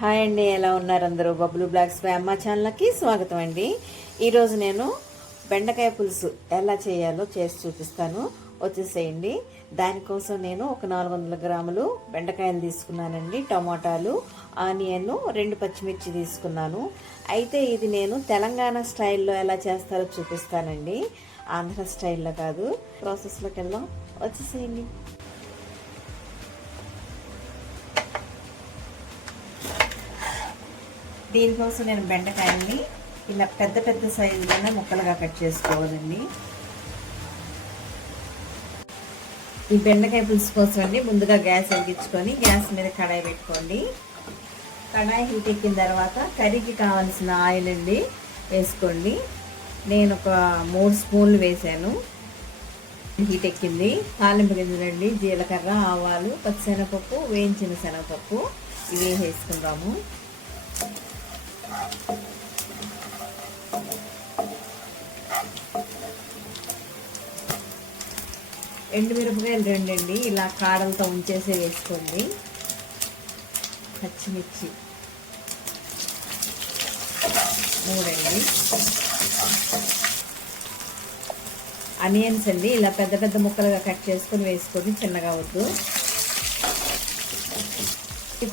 Hi అండి, ఎలా ఉన్నారు అందరూ? బబ్లు బ్లాగ్స్ బై అమ్మ ఛానల్కి స్వాగతం అండి. ఈరోజు నేను బెండకాయ పులుసు ఎలా చేయాలో చేసి చూపిస్తాను, వచ్చేసేయండి. దానికోసం నేను ఒక 400 గ్రాములు బెండకాయలు తీసుకున్నానండి, టమాటాలు, ఆనియన్, 2 పచ్చిమిర్చి తీసుకున్నాను. అయితే ఇది నేను తెలంగాణ స్టైల్లో ఎలా చేస్తారో చూపిస్తానండి, ఆంధ్ర స్టైల్లో కాదు. ప్రాసెస్లోకి వెళ్దాం, వచ్చేసేయండి. దీనికోసం నేను బెండకాయల్ని ఇలా పెద్ద పెద్ద సైజులోనే ముక్కలుగా కట్ చేసుకోవాలండి. ఈ బెండకాయ పులుసు కోసం అండి ముందుగా గ్యాస్ వెలిగించుకొని గ్యాస్ మీద కడాయి పెట్టుకోండి. కడాయి హీట్ ఎక్కిన తర్వాత కర్రీకి కావాల్సిన ఆయిల్ అండి వేసుకోండి. నేను ఒక 3 స్పూన్లు వేసాను. హీట్ ఎక్కింది. తాలింపు గింజలండి, జీలకర్ర, ఆవాలు, పచ్చిశనగపప్పు, వేయించిన శనగపప్పు ఇవి వేసుకుందాము. ఎండుమిరపకాయలు 2 అండి, ఇలా కాడలతో ఉంచేసి వేసుకోండి. పచ్చిమిర్చి 3 అండి. ఆనియన్స్ అండి, ఇలా పెద్ద పెద్ద ముక్కలుగా కట్ చేసుకొని వేసుకొని, చిన్నగా వద్దు.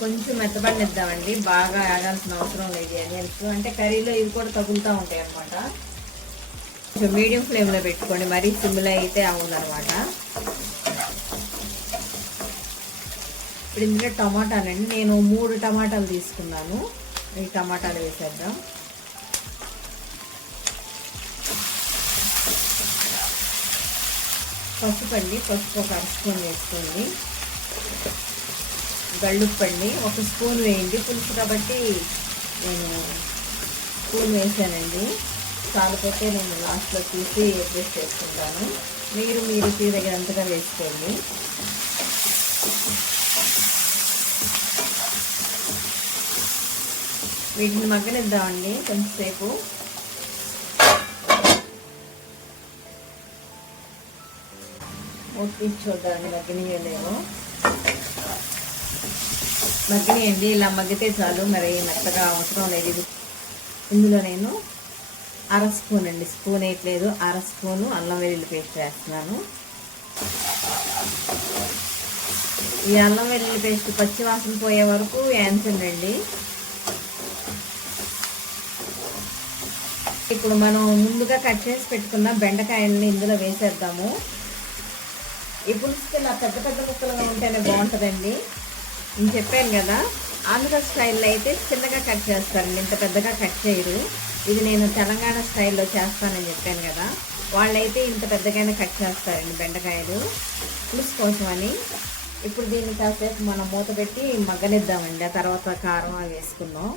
కొంచెం మెత్తబడిద్దామండి, బాగా ఆగాల్సిన అవసరం లేదు. ఆనియన్స్ అంటే కర్రీలో ఇవి కూడా తగులుతూ ఉంటాయి అన్నమాట. కొంచెం మీడియం ఫ్లేమ్లో పెట్టుకోండి, మరీ సిమ్లో అయితే అవునమాట. ఇప్పుడు ఇందులో టమాటాలండి, నేను 3 టమాటాలు తీసుకున్నాను. ఈ టమాటాలు వేసేద్దాం. పసుపు అండి, పసుపు ఒక 1 స్పూన్ వేసుకోండి. గళ్ళుప్పండి 1 స్పూన్ వేయండి, పులుసు కాబట్టి నేను స్పూన్ వేసానండి. చాలపోతే నేను లాస్ట్లో చూసి అడ్జస్ట్ చేసుకుంటాను. మీరు మీ రుచి తగినంతగా వేసుకోండి. వీటిని మగ్గనిద్దామండి కొంచెంసేపు. మూత చూద్దామండి మగ్గనియలేమో. మగ్గనియండి, ఇలా మగ్గితే చాలు, మరి మెత్తగా అవసరం లేదు. ఇందులో నేను 1/2 స్పూన్ అండి, స్పూన్ వేయట్లేదు, 1/2 స్పూను అల్లం వెల్లుల్లి పేస్ట్ వేస్తున్నాను. ఈ అల్లం వెల్లుల్లి పేస్ట్ పచ్చి వాసన పోయే వరకు వేయించండి. ఇప్పుడు మనం ముందుగా కట్ చేసి పెట్టుకున్న బెండకాయల్ని ఇందులో వేసేద్దాము. ఈ పులుసుకి ఇలా పెద్ద పెద్ద ముక్కలుగా ఉంటేనే బాగుంటుందండి. నేను చెప్పాను కదా, ఆంధ్ర స్టైల్లో అయితే చిన్నగా కట్ చేస్తారండి, ఇంత పెద్దగా కట్ చేయరు. ఇది నేను తెలంగాణ స్టైల్లో చేస్తానని చెప్పాను కదా, వాళ్ళైతే ఇంత పెద్దగానే కట్ చేస్తారండి బెండకాయలు పులుసు కోసం అని. ఇప్పుడు దీన్ని కాసేపు మనం మూత పెట్టి మగ్గనిద్దామండి, ఆ తర్వాత కారం వేసుకుందాం.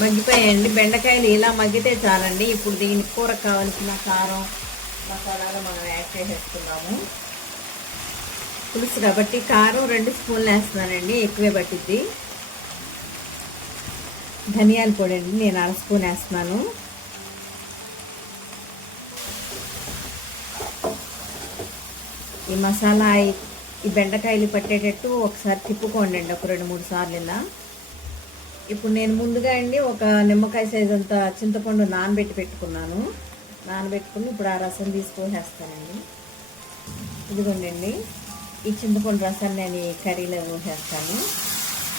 మగ్గిపోయాయండి బెండకాయలు, ఇలా మగ్గితే చాలండి. ఇప్పుడు దీనికి కూరకు కావాల్సిన కారం మసాలాలు మనం యాడ్ చేసేసుకున్నాము. పులుసు కాబట్టి కారం 2 స్పూన్లు వేస్తున్నానండి, ఎక్కువే పట్టిద్ది. ధనియాల పొడి అండి, నేను 1/2 స్పూన్ వేస్తున్నాను. ఈ మసాలా ఈ బెండకాయలు పట్టేటట్టు ఒకసారి తిప్పుకోండి అండి, ఒక 2-3 సార్లు ఇలా. ఇప్పుడు నేను ముందుగా అండి ఒక నిమ్మకాయ సైజ్ అంత చింతపండు నానబెట్టుకున్నాను. ఇప్పుడు ఆ రసం తీసుకోసేస్తానండి. ఇదిగోండి, ఈ చింతపండు రసాన్ని నేను ఈ కర్రీలో పోసేస్తాను.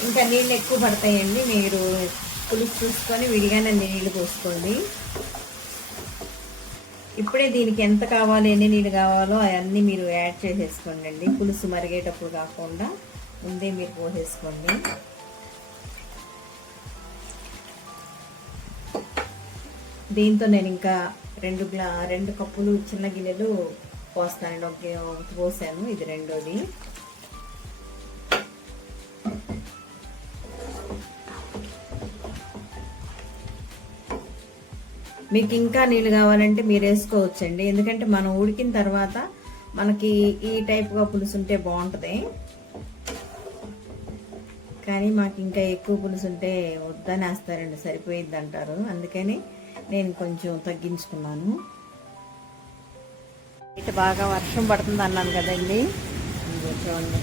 ఇంకా నీళ్ళు ఎక్కువ పడతాయండి, మీరు పులుసు చూసుకొని విడిగానే నీళ్ళు పోసుకోండి. ఇప్పుడే దీనికి ఎంత కావాలో, ఎన్ని నీళ్ళు కావాలో అవన్నీ మీరు యాడ్ చేసేసుకోండి అండి. పులుసు మరిగేటప్పుడు కాకుండా ముందే మీరు పోసేసుకోండి. దీంతో నేను ఇంకా 2 కప్పులు చిన్న గిన్నెలు పోస్తానండి. ఒకటి పోసాను, ఇది రెండోది. మీకు ఇంకా నీళ్ళు కావాలంటే మీరు వేసుకోవచ్చండి, ఎందుకంటే మనం ఉడికిన తర్వాత మనకి ఈ టైప్గా పులుసు ఉంటే బాగుంటుంది. కానీ మాకు ఇంకా ఎక్కువ పులుసు ఉంటే వద్దని వేస్తారండి, సరిపోయిద్ది అంటారు. అందుకని నేను కొంచెం తగ్గించుకున్నాను. ఇటు బాగా వర్షం పడుతుంది అన్నాను కదండి, చూడండి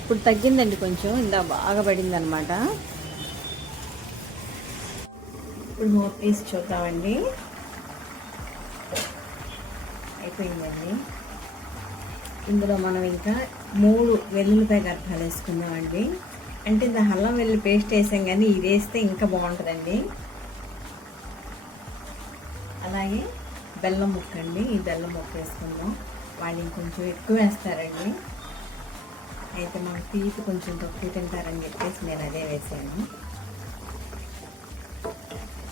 ఇప్పుడు తగ్గిందండి కొంచెం, ఇందా బాగా పడింది అనమాట. ఇప్పుడు మూత తీసి చూద్దామండి. అయిపోయిందండి. ఇందులో మనం ఇంకా 3 వెల్లుల్లిపాయ గర్భాలు వేసుకుందామండి. అంటే ఇది అల్లం వెల్లుల్లి పేస్ట్ వేసాం, కానీ ఇది వేస్తే ఇంకా బాగుంటుందండి. అలాగే బెల్లం ముక్క అండి, ఈ బెల్లం ముక్క వేసుకుందాం. వాళ్ళు ఇంకొంచెం ఎక్కువ వేస్తారండి, అయితే మాకు తీపి కొంచెం తక్కువ తింటారని చెప్పేసి నేను అదే వేసాను.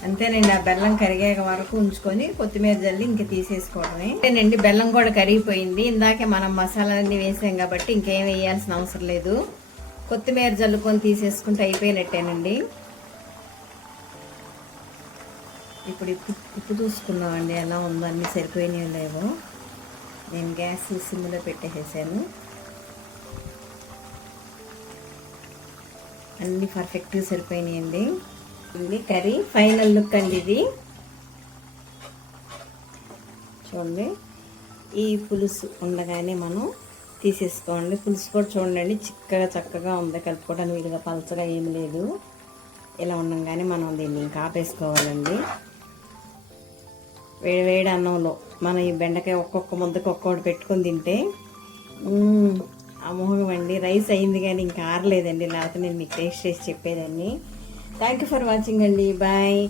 అంతేనండి, ఆ బెల్లం కరిగే వరకు ఉంచుకొని కొత్తిమీర జల్లి ఇంక తీసేసుకోవడమే. అంతేనండి, బెల్లం కూడా కరిగిపోయింది. ఇందాకే మనం మసాలాలన్నీ వేసాం కాబట్టి ఇంకేం వేయాల్సిన అవసరం లేదు. కొత్తిమీర జల్లుకొని తీసేసుకుంటే అయిపోయినట్టేనండి. ఇప్పుడు ఉప్పు చూసుకున్నామండి ఎలా ఉందో, అన్నీ సరిపోయినాయో లేవో. నేను గ్యాస్ సిమ్లో పెట్టేసేసాను. అన్నీ పర్ఫెక్ట్గా సరిపోయినాయండి. ఇది కర్రీ ఫైనల్ లుక్ అండి. ఇది చూడండి, ఈ పులుసు ఉండగానే మనం తీసేసుకోండి. పులుసు కూడా చూడండి చిక్కగా చక్కగా ఉంది, కలుపుకోవడానికి వీలుగా పలచగా ఏమి లేదు. ఇలా ఉండగానే మనం దీన్ని ఇంకా ఆపేసుకోవాలండి. వేడి అన్నంలో మనం ఈ బెండకాయ ఒక్కొక్క ముద్దకు ఒక్కొక్కటి పెట్టుకొని తింటే అమోఘం అండి. రైస్ అయింది కానీ ఇంకా ఆరలేదండి, లేకపోతే నేను మీకు టేస్ట్ చేసి చెప్పేదాన్ని. థ్యాంక్ యూ ఫర్ వాచింగ్ అండి. బాయ్.